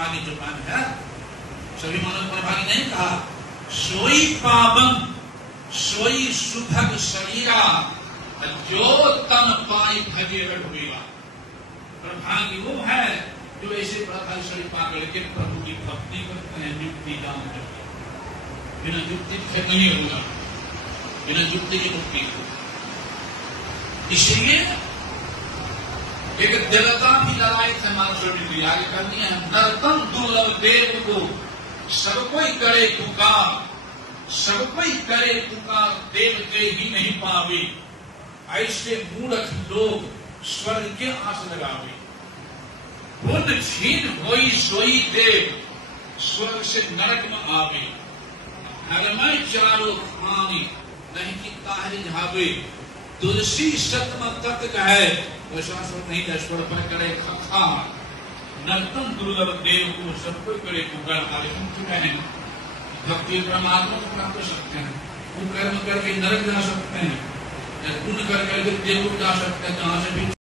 आगे जो मान है सभी मनोत्पन्न भागी नहीं कहा सोई पावन सोई सुभग शरीरा जो तन पाई भजे रघुवीरा। भाग्य वो है जो ऐसे प्रभावी शरीर पा करके प्रभु की भक्ति करते हैं युक्ति दान करके। बिना युक्ति से नहीं होगा, बिना युक्ति की मुक्ति हो। इसलिए एक देवता की लड़ाई से मानव आगे करनी है। नरतम दुर्लभ देव को सब कोई करे पुकार, सब कोई करे पुकार देव के ही नहीं पावे। ऐसे मूर्ख लोग स्वर्ग के आस लगावे। बुद्ध छीन होई सोई देव स्वर्ग से नरक में आवे। हरमय चारों खानी नहीं कि ताहरी झावे। तुलसी सतम तक कहे वैसा नहीं था स्वर पर करे खखा। नरतम दुर्लभ देव को सब कोई करे पुकार। आगे हम चुके हैं भक्ति परमात्मा को प्राप्त कर सकते हैं। वो कर्म करके नरक जा सकते हैं, पुण्य करके देव जा सकते हैं, जहां से भी